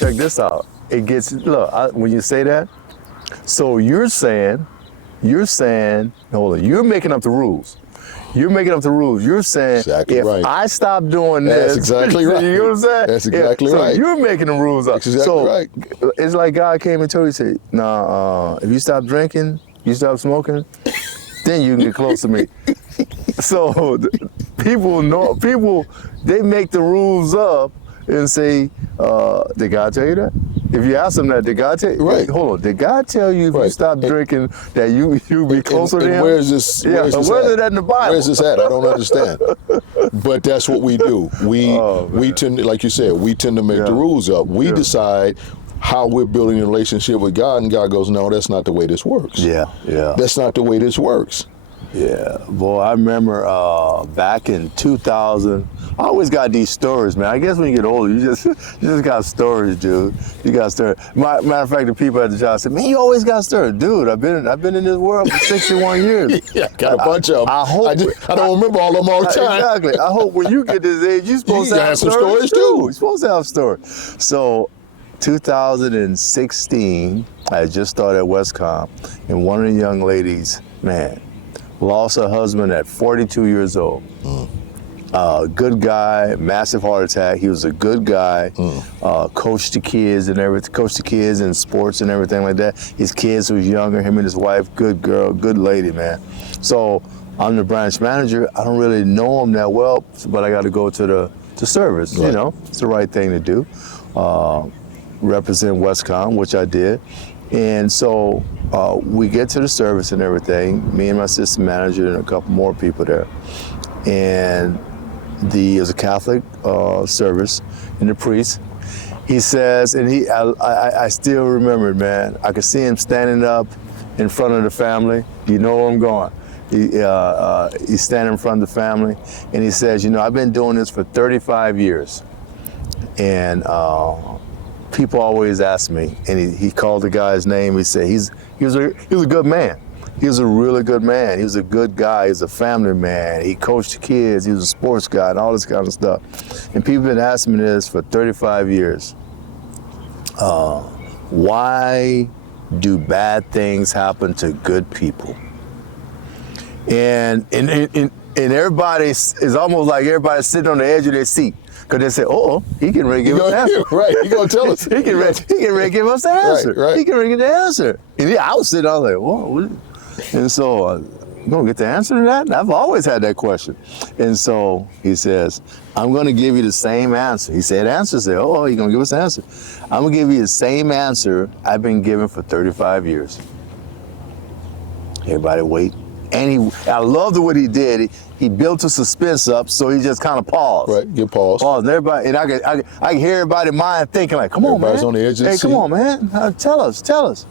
check this out. It gets, look, when you say that, so you're saying, hold on, you're making up the rules. You're making up the rules. You're saying, Exactly if right. I stop doing this, That's exactly right. You know what I'm saying? That's exactly so right. You're making the rules up. That's exactly so right. It's like God came and told you, say, nah, if you stop drinking, you stop smoking, then you can get close to me. So people, they make the rules up and say, did God tell you that? If you ask them that, did God tell you? Right. Hold on, did God tell you if you stop drinking that you be closer to Him? Where's this? Where's it at in the Bible? Where's this at? I don't understand. But that's what we do. We tend, like you said, we tend to make the rules up. We decide how we're building a relationship with God, and God goes, no, that's not the way this works. Yeah. That's not the way this works. Yeah, boy, I remember back in 2000, I always got these stories, man. I guess when you get older, you just got stories, dude. You got stories. Matter of fact, the people at the job said, man, you always got stories. Dude, I've been in this world for 61 years. Yeah, got a bunch of them. I don't remember all of them all the time. Exactly. I hope when you get this age, you're supposed to have some stories too. You're supposed to have stories. So 2016, I just started at Westcom, and one of the young ladies, man, lost her husband at 42 years old. Good guy, massive heart attack. He was a good guy. Coached the kids and everything. Coached the kids in sports and everything like that. His kids was younger. Him and his wife, good girl, good lady, man. So I'm the branch manager. I don't really know him that well, but I got to go to the service. Right. You know, it's the right thing to do. Represent Westcom, which I did. And so we get to the service and everything, me and my assistant manager and a couple more people there. And it was a Catholic service, and the priest, he says, and I still remember it, man. I could see him standing up in front of the family. You know where I'm going. He's standing in front of the family, and he says, you know, I've been doing this for 35 years. And people always ask me, and he called the guy's name. He said he was a good man. He was a really good man. He was a good guy. He was a family man. He coached the kids. He was a sports guy and all this kind of stuff. And people have been asking me this for 35 years. Why do bad things happen to good people? And everybody is almost like everybody's sitting on the edge of their seat. Because they say, he can really give us the answer. Right, he going to tell us. He can really give us the answer. Right. He can really get the answer. And I was sitting, I was like, whoa. And so, you going to get the answer to that? And I've always had that question. And so he says, I'm going to give you the same answer. He said, answer. I said, you're going to give us the answer. I'm going to give you the same answer I've been given for 35 years. Everybody wait. And I loved what he did. He built a suspense up, so he just kind of paused. Right, get paused. Pause. And everybody, and I can hear everybody's mind thinking like, come on, man. Everybody's on the edge of the seat. Come on, man. Tell us.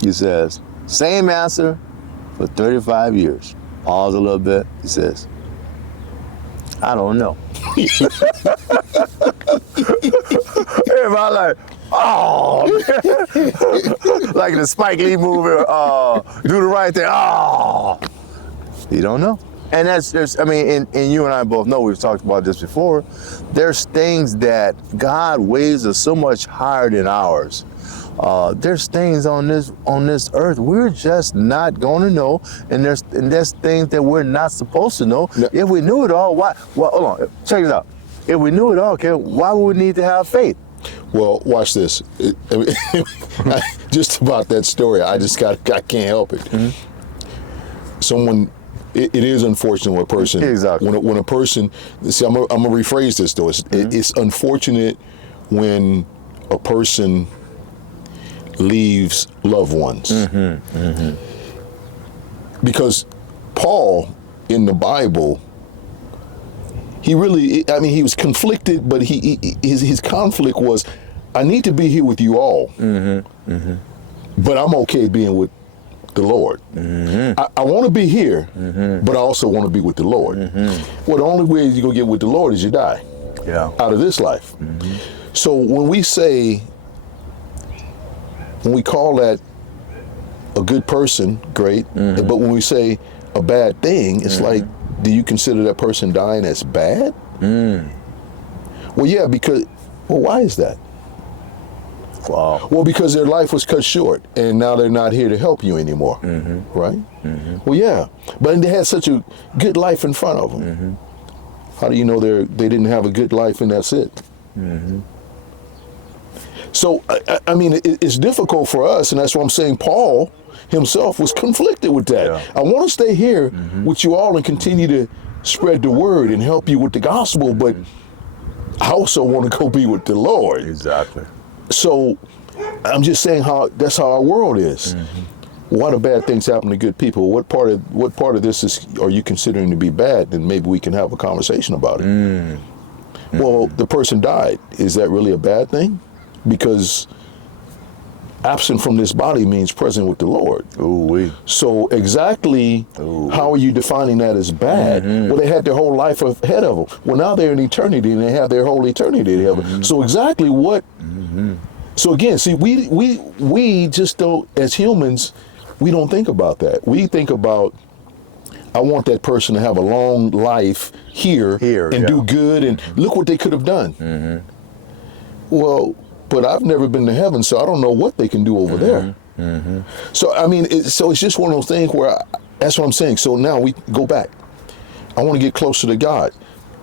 He says, same answer for 35 years. Pause a little bit. He says, I don't know. Everybody like, like in the Spike Lee movie, Do the Right Thing. You don't know. And and you and I both know, we've talked about this before, there's things that God weighs us so much higher than ours. There's things on this earth we're just not going to know, and there's things that we're not supposed to know. No. If we knew it all, why? Well, hold on, check it out. If we knew it all, okay, why would we need to have faith? Well, watch this. Just about that story, I can't help it. Mm-hmm. It is unfortunate when a person, exactly. when a person, see, I'm gonna rephrase this though. It's unfortunate when a person leaves loved ones. Mm-hmm. Mm-hmm. Because Paul in the Bible, he was conflicted, but his conflict was, I need to be here with you all, mm-hmm. Mm-hmm. but I'm okay being with the Lord. Mm-hmm. I want to be here, mm-hmm. but I also want to be with the Lord. Mm-hmm. Well, the only way you're going to get with the Lord is you die out of this life. Mm-hmm. So when we call that a good person, great, mm-hmm. but when we say a bad thing, it's mm-hmm. like, do you consider that person dying as bad? Mm. Well, yeah, why is that? Wow. Well, because their life was cut short, and now they're not here to help you anymore, right? Well, yeah, but they had such a good life in front of them. How do you know they didn't have a good life and that's it? So, I mean, it's difficult for us, and that's why I'm saying Paul himself was conflicted with that. Yeah. I want to stay here with you all and continue to spread the word and help you with the gospel, but I also want to go be with the Lord. Exactly. So I'm just saying that's how our world is. Why do bad things happen to good people? What part of this are you considering to be bad? Then maybe we can have a conversation about it. Well, the person died. Is that really a bad thing? Because absent from this body means present with the Lord. Ooh-wee. So exactly how are you defining that as bad? Well, they had their whole life ahead of them. Well, now they're in eternity and they have their whole eternity ahead of them. So exactly what? So again, see, we just don't, as humans, we don't think about that. We think about, I want that person to have a long life here and do good, and look what they could have done. Well, but I've never been to heaven, so I don't know what they can do over there. So, I mean, it's just one of those things where that's what I'm saying. So now we go back. I want to get closer to God.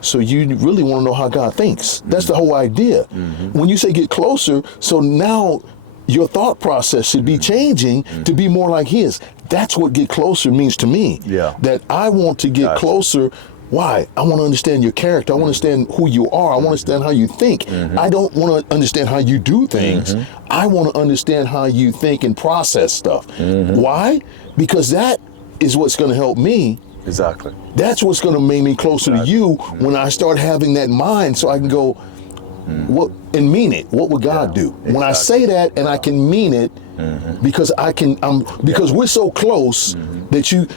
So you really want to know how God thinks. That's the whole idea. When you say get closer, so now your thought process should be changing to be more like His. That's what get closer means to me. Yeah. That I want to get closer. Why? I want to understand your character. I want to understand who you are. I want to understand how you think. I don't want to understand how you do things. I want to understand how you think and process stuff. Why? Because that is what's going to help me. Exactly. That's what's going to make me closer to you when I start having that mind, so I can go, what and mean it. What would God do? When I say that and I can mean it, because because we're so close that you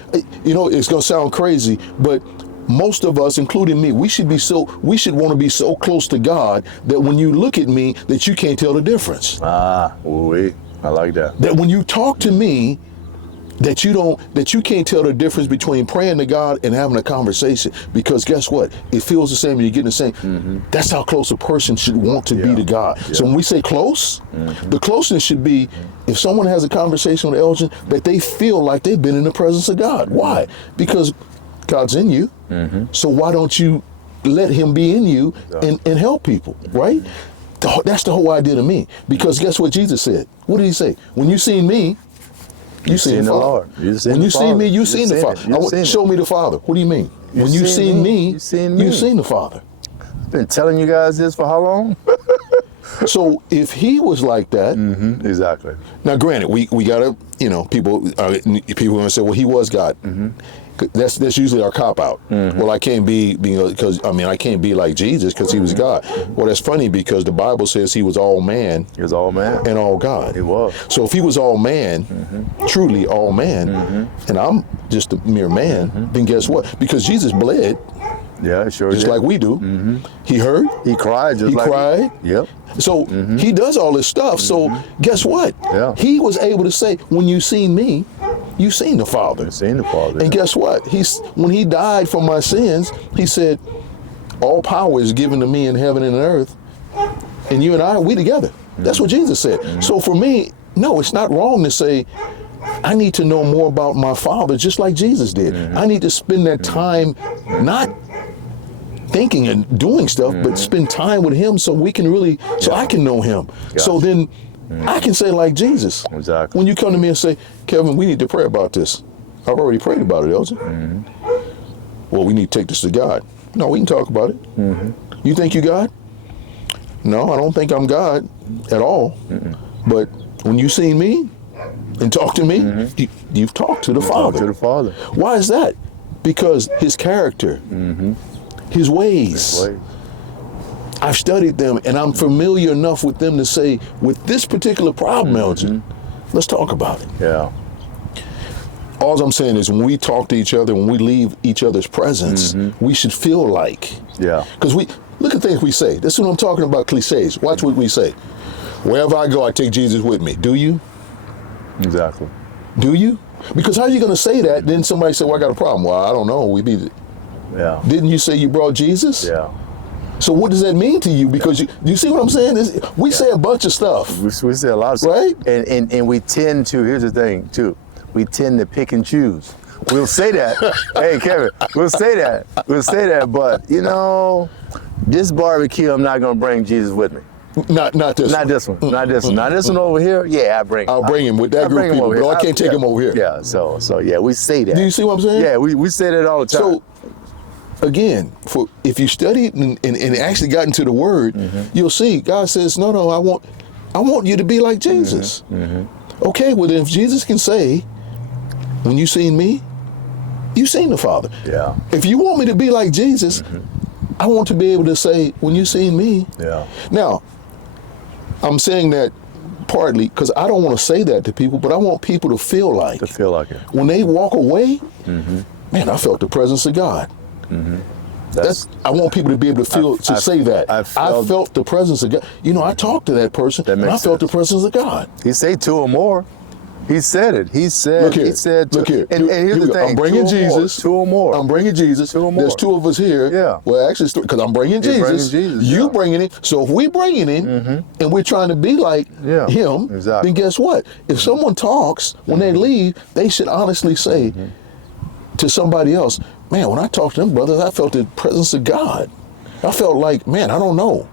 know, it's going to sound crazy, but most of us, including me, we should want to be so close to God that when you look at me, that you can't tell the difference. I like that. That when you talk to me, that you can't tell the difference between praying to God and having a conversation, because guess what? It feels the same and you're getting the same. That's how close a person should want to be to God. So when we say close, the closeness should be, if someone has a conversation with Elgin, that they feel like they've been in the presence of God. Why? Because God's in you. So why don't you let Him be in you and help people, right? That's the whole idea to me. Because guess what Jesus said? What did He say? When you seen me, you seen the Father. When you seen me, you seen the Father. Show me the Father. What do you mean? When you seen me, you seen the Father. Been telling you guys this for how long? So if He was like that, exactly. Now, granted, we gotta, people are gonna say, well, He was God. That's usually our cop out. Well, I can't be because I can't be like Jesus because He was God. Well, that's funny because the Bible says He was all man. He was all man and all God. He was. So if He was all man, truly all man, and I'm just a mere man, then guess what? Because Jesus bled. Yeah, sure. Just like we do. He hurt. He cried. He cried. Yep. So He does all this stuff. So guess what? Yeah. He was able to say, when you seen me, you seen the Father. You seen the Father. And guess what? When He died for my sins, He said, all power is given to me in heaven and earth. And you and I, we together. That's what Jesus said. So for me, no, it's not wrong to say, I need to know more about my Father just like Jesus did. I need to spend that time not thinking and doing stuff, but spend time with Him so we can really, so I can know Him. Gotcha. So then I can say like Jesus. Exactly. When you come to me and say, Kevin, we need to pray about this. I've already prayed about it, Elgin. Well, we need to take this to God. No, we can talk about it. You think you God? No, I don't think I'm God at all. But when you seen me and talk to me, you've talked to the Father. To the Father. Why is that? Because His character, His ways. I've studied them and I'm familiar enough with them to say, with this particular problem, Elgin, let's talk about it. Yeah. All I'm saying is when we talk to each other, when we leave each other's presence, we should feel like. Yeah. Because look at things we say. This is what I'm talking about, cliches. Watch what we say. Wherever I go, I take Jesus with me. Do you? Exactly. Do you? Because how are you going to say that? Then somebody say, well, I got a problem. Well, I don't know. Yeah. Didn't you say you brought Jesus? Yeah. So what does that mean to you? Because you see what I'm saying? We say a bunch of stuff. We say a lot of stuff. Right? And we tend to, here's the thing too, we tend to pick and choose. We'll say that. Hey, Kevin, we'll say that, but you know, this barbecue, I'm not gonna bring Jesus with me. Not this one. Not this one over here. Yeah, I'll bring him with that group of people. No, I can't take him over here. Yeah, so yeah, we say that. Do you see what I'm saying? Yeah, we say that all the time. So again, if you study and actually got into the Word, you'll see God says, no, I want you to be like Jesus. Okay, well then if Jesus can say, when you seen me, you seen the Father. Yeah. If you want me to be like Jesus, I want to be able to say, when you seen me. Yeah. Now, I'm saying that partly because I don't want to say that to people, but I want people to feel like it. When they walk away, man, I felt the presence of God. I want people to be able to feel, say that. I felt the presence of God. You know, I talked to that person, and I felt the presence of God. He said 2 or more. He said it. He said. Look here. He said. Look here. And here's the thing. I'm bringing Jesus. 2 or more. I'm bringing Jesus. 2 or more. There's 2 of us here. Yeah. Well, actually, because I'm bringing Jesus. You bringing him. So if we bringing him, and we're trying to be like him, then guess what? If someone talks when they leave, they should honestly say to somebody else, "Man, when I talked to them brothers, I felt the presence of God. I felt like, man, I don't know."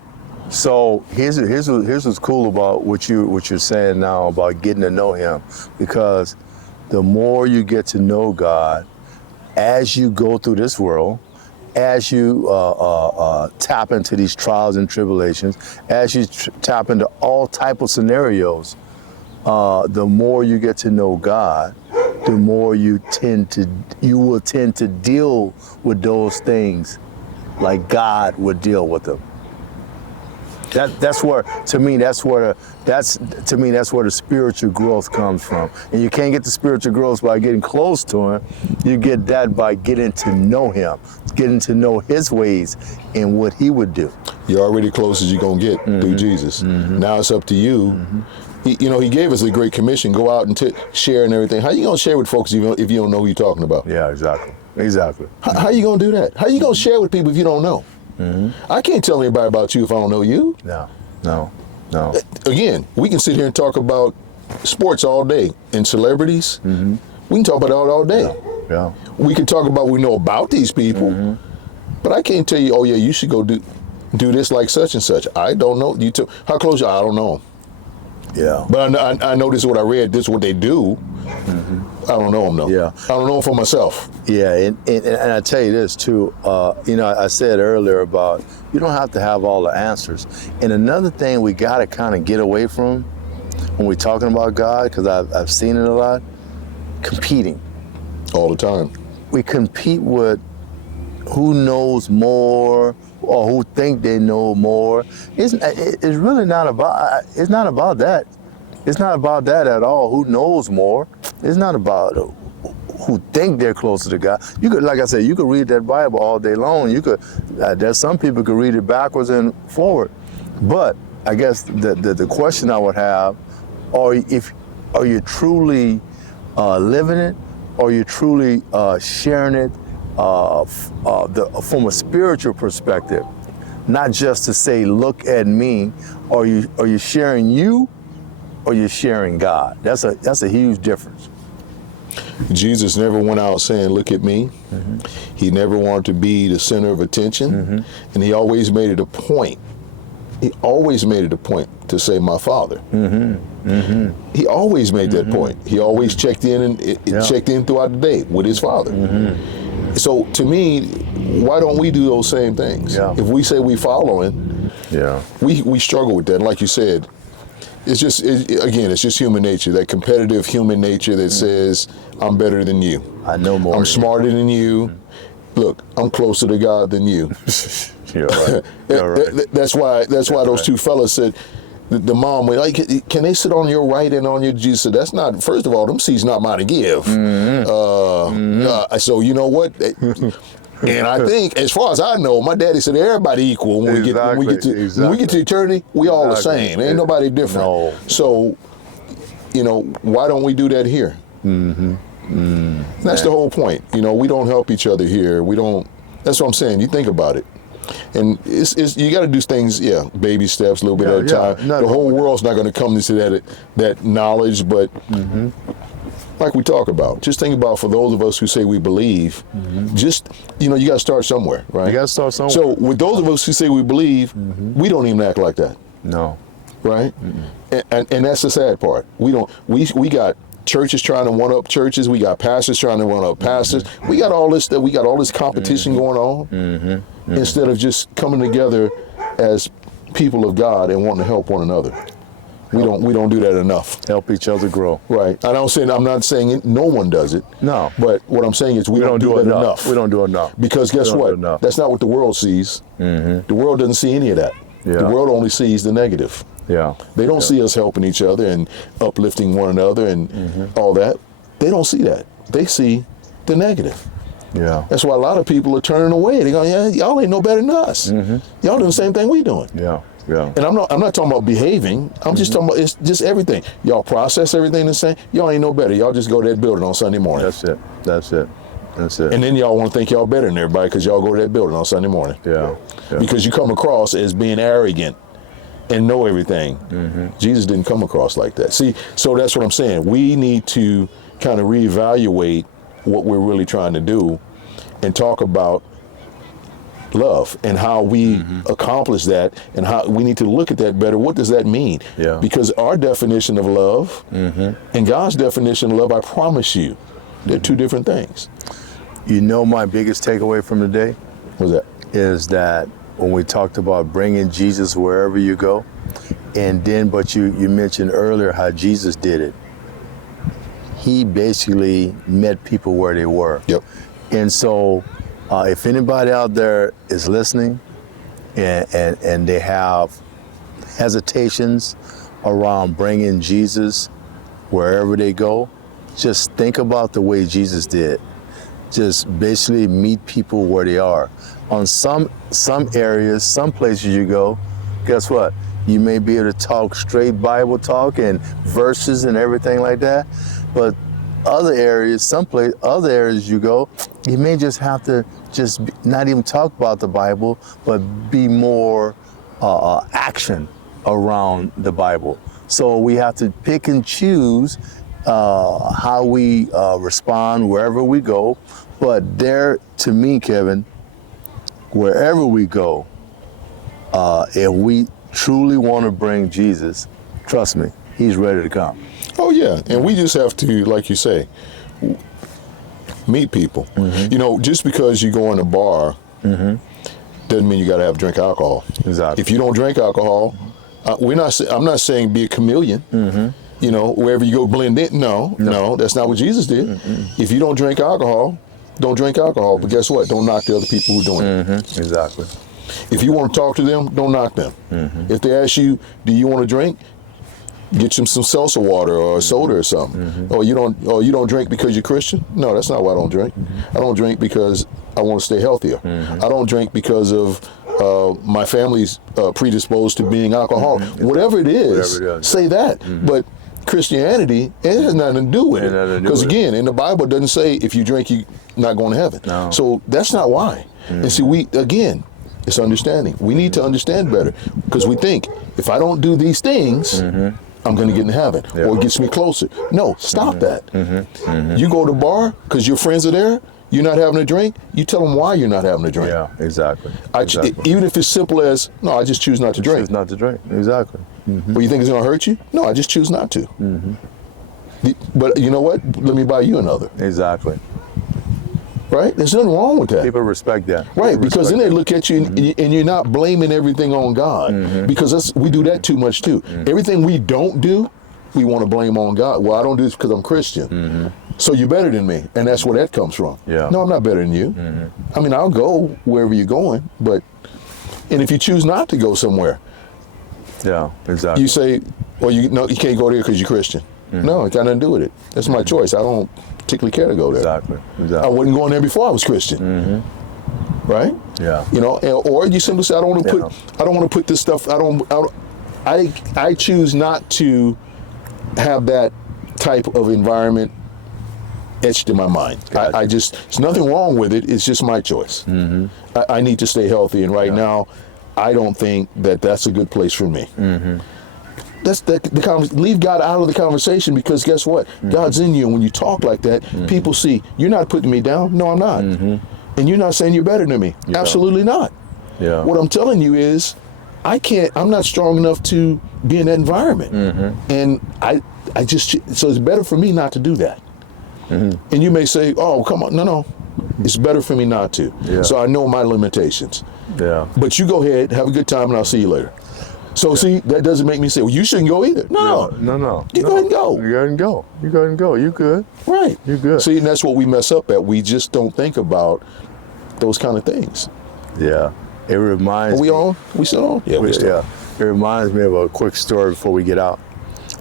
So here's what's cool about what you're saying now about getting to know him, because the more you get to know God as you go through this world, as you tap into these trials and tribulations, as you tap into all type of scenarios, the more you get to know God, the more you will tend to deal with those things like God would deal with them. That's where the spiritual growth comes from. And you can't get the spiritual growth by getting close to him. You get that by getting to know him, getting to know his ways and what he would do. You're already close as you're going to get through Jesus. Now it's up to you. He gave us a great commission, go out and share and everything. How you going to share with folks if you don't know who you're talking about? Yeah, exactly. How you going to do that? How you going to share with people if you don't know? I can't tell anybody about you if I don't know you. No. Again, we can sit here and talk about sports all day and celebrities. We can talk about it all day. Yeah. We can talk about, we know about these people, but I can't tell you, oh yeah, you should go do this like such and such. I don't know. How close you are? I don't know. Yeah. But I know this is what I read. This is what they do. I don't know them though. Yeah. I don't know them for myself. Yeah, and I tell you this too. I said earlier about you don't have to have all the answers. And another thing we got to kind of get away from when we're talking about God, because I've seen it a lot, competing. All the time. We compete with who knows more or who think they know more. It's really not about. It's not about that. It's not about that at all. Who knows more? It's not about who think they're closer to God. You could, like I said, you could read that Bible all day long. You could. There's some people could read it backwards and forward. But I guess the question I would have, are you truly living it, or are you truly sharing it from a spiritual perspective, not just to say, "Look at me"? Are you sharing you? Or you're sharing God? That's a huge difference. Jesus never went out saying, "Look at me." He never wanted to be the center of attention, and he always made it a point. He always made it a point to say, "My Father." He always made that point. He always checked in checked in throughout the day with his Father. So to me, why don't we do those same things? Yeah. If we say we following, we struggle with that. And like you said, it's just human nature, that competitive human nature that says, "I'm better than you. I know more. I'm smarter than you. Look, I'm closer to God than you." You're right. You're right. That's why those two fellas said, the mom went, like, "Can they sit on your right and on your?" Jesus said, "That's not. First of all, them seats not mine to give." So you know what? And I think, as far as I know, my daddy said everybody equal when we get to eternity. We all the same. Ain't nobody different. No. So, why don't we do that here? That's the whole point. We don't help each other here. We don't. That's what I'm saying. You think about it. And it's you got to do things, baby steps, a little bit at a time. The whole world's not going to come into that knowledge, but like we talk about, just think about for those of us who say we believe, just, you got to start somewhere, right? You got to start somewhere. So with those of us who say we believe, we don't even act like that. No. Right? And that's the sad part. We got churches trying to one-up churches. We got pastors trying to one-up pastors. We got all this competition going on instead of just coming together as people of God and wanting to help one another. We don't do that enough. Help each other grow. Right. I'm not saying no one does it. No. But what I'm saying is we don't do it enough. We don't do it enough. Because guess what? That's not what the world sees. The world doesn't see any of that. Yeah. The world only sees the negative. Yeah. They don't see us helping each other and uplifting one another and all that. They don't see that. They see the negative. Yeah. That's why a lot of people are turning away. They go, y'all ain't no better than us. Y'all doing the same thing we doing. Yeah. Yeah. And I'm not talking about behaving. I'm just talking about it's just everything. Y'all process everything the same. Y'all ain't no better. Y'all just go to that building on Sunday morning. That's it. And then y'all want to think y'all better than everybody because y'all go to that building on Sunday morning. Yeah. Because you come across as being arrogant and know everything. Jesus didn't come across like that. See, so that's what I'm saying. We need to kind of reevaluate what we're really trying to do and talk about love and how we accomplish that and how we need to look at that better. What does that mean? Yeah. Because our definition of love and God's definition of love, I promise you, they're two different things. My biggest takeaway from today What's that? is that when we talked about bringing Jesus wherever you go, and then, but you mentioned earlier how Jesus did it. He basically met people where they were. Yep. And so if anybody out there is listening and they have hesitations around bringing Jesus wherever they go, just think about the way Jesus did. Just basically meet people where they are. On some areas, some places you go, guess what? You may be able to talk straight Bible talk and verses and everything like that, but other areas you go, you may just have to not even talk about the Bible, but be more action around the Bible. So we have to pick and choose how we respond wherever we go. But there, to me, Kevin, wherever we go, if we truly want to bring Jesus, trust me, he's ready to come. Oh, yeah. And we just have to, like you say, meet people. Just because you go in a bar doesn't mean you got to drink alcohol. Exactly. If you don't drink alcohol, I'm not saying be a chameleon. Wherever you go, blend in. No, that's not what Jesus did. If you don't drink alcohol, don't drink alcohol. But guess what? Don't knock the other people who are doing it. Exactly. If you want to talk to them, don't knock them. If they ask you, do you want to drink? Get you some seltzer water or soda or something. Or you don't drink because you're Christian? No, that's not why I don't drink. I don't drink because I want to stay healthier. I don't drink because of my family's predisposed to being alcoholic. Whatever it is, say that. But Christianity, it has nothing to do with it. Because again, in the Bible, it doesn't say if you drink, you're not going to heaven. No. So that's not why. And see, it's understanding. We need to understand better because we think if I don't do these things, I'm going to get in heaven or it gets me closer. No, stop that. You go to the bar because your friends are there, you're not having a drink, you tell them why you're not having a drink. Yeah, exactly. Even if it's simple as, no, I just choose not to drink. Choose not to drink, exactly. But you think it's going to hurt you? No, I just choose not to. But you know what? Let me buy you another. Exactly. Right? There's nothing wrong with that. People respect that. Right, because then they look at you and you're not blaming everything on God. Because we do that too much too. Everything we don't do, we want to blame on God. Well, I don't do this because I'm Christian. So you're better than me. And that's where that comes from. Yeah. No, I'm not better than you. I mean, I'll go wherever you're going, and if you choose not to go somewhere, yeah, exactly. you say, well, you can't go there because you're Christian. No, it got nothing to do with it. That's my choice. I don't particularly care to go there. Exactly. I wasn't going there before I was Christian. Right? Yeah. Or you simply say, I don't want to put this stuff. I choose not to have that type of environment etched in my mind. Gotcha. I just, there's nothing wrong with it. It's just my choice. Mm-hmm. I need to stay healthy, and right now, I don't think that that's a good place for me. Mm-hmm. Leave God out of the conversation, because guess what? God's in you, and when you talk like that, people see you're not putting me down. No, I'm not. And you're not saying you're better than me. Yeah. Absolutely not. Yeah. What I'm telling you is, I'm not strong enough to be in that environment. And I just, so it's better for me not to do that. And you may say, oh, come on. No. It's better for me not to. Yeah. So I know my limitations. Yeah. But you go ahead, have a good time, and I'll see you later. So see, that doesn't make me say, well, you shouldn't go either. No. You go ahead and go. You go ahead and go. You go ahead and go. You good. Right. You're good. See, and that's what we mess up at. We just don't think about those kind of things. Yeah. It reminds me. We still on? Yeah, we still. Yeah. It reminds me of a quick story before we get out.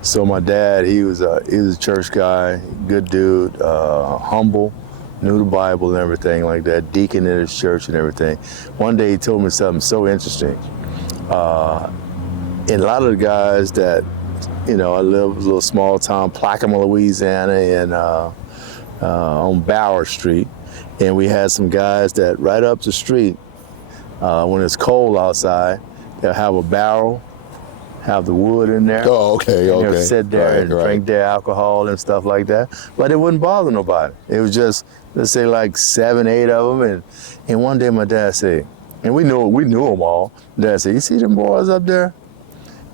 So my dad, he was a church guy, good dude, humble, knew the Bible and everything like that, deacon in his church and everything. One day he told me something so interesting. And a lot of the guys that, I live in a little small town, Plaquemine, Louisiana, and on Bower Street. And we had some guys that right up the street, when it's cold outside, they'll have a barrel, have the wood in there. Oh, okay. And they'll sit there and drink their alcohol and stuff like that. But it wouldn't bother nobody. It was just, let's say like 7, 8 of them. And one day my dad said, and we knew them all. Dad said, you see them boys up there?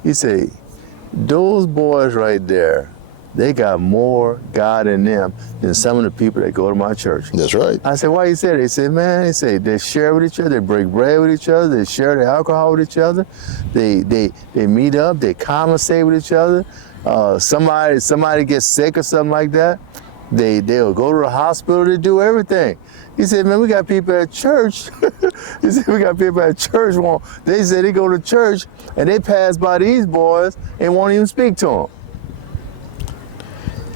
He said, those boys right there, they got more God in them than some of the people that go to my church. That's right. I said, why you say that? He said, man, they share with each other, they break bread with each other, they share their alcohol with each other, they meet up, they conversate with each other. Somebody gets sick or something like that, they'll go to the hospital, they do everything. He said, man, we got people at church. He said, we got people at church. They said they go to church and they pass by these boys and won't even speak to them.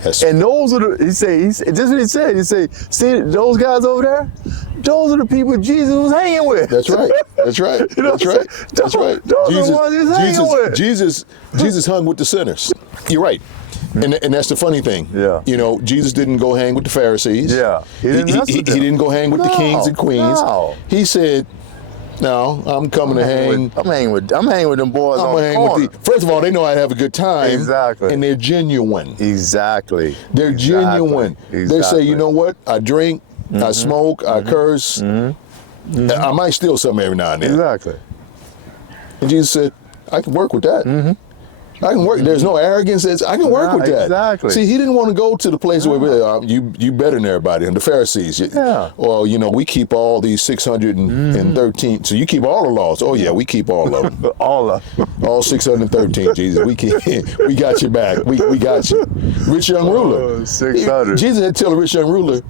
Yes. And those are this is what he said. He said, see those guys over there? Those are the people Jesus was hanging with. That's right. That's right. That's right. That's right. Those are the ones he was hanging with. Jesus hung with the sinners. You're right. And that's the funny thing. Yeah. Jesus didn't go hang with the Pharisees. Yeah. He didn't go hang with the kings and queens. No. He said, no, I'm coming to hang. I'm hanging with them boys on the corner. First of all, they know I have a good time. Exactly. And they're genuine. Exactly. They're genuine. Exactly. They say, you know what? I drink, I smoke, I curse. I might steal something every now and then. Exactly. And Jesus said, I can work with that. I can work. There's no arrogance. I can work with that. Exactly. See, he didn't want to go to the place where you better than everybody. And the Pharisees. Yeah. Well, we keep all these 613. So you keep all the laws. Oh yeah, we keep all of them. All of them. All 613. Jesus, we got your back. We got you. Rich young ruler. 600. Jesus had to tell the rich young ruler,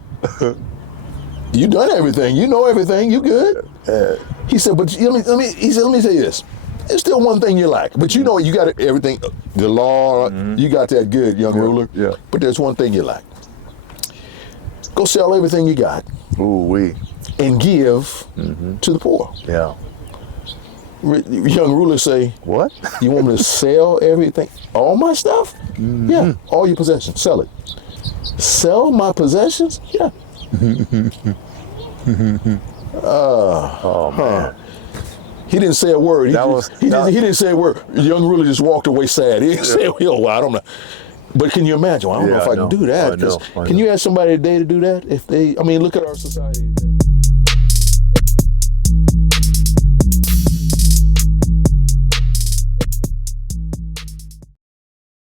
you done everything. You know everything. You good. He said, but let me tell you this. There's still one thing you lack, but you got everything, the law, you got that good, young ruler. Yeah. But there's one thing you lack. Go sell everything you got. Ooh-wee. And give to the poor. Yeah. Young ruler say, what? You want me to sell everything? All my stuff? Yeah. All your possessions. Sell it. Sell my possessions? Yeah. Oh, man. He didn't say a word. He didn't say a word. The young ruler just walked away sad. He didn't say, well, I don't know. But can you imagine? Well, I don't know if I can do that. Can you ask somebody today to do that? Look at our society today.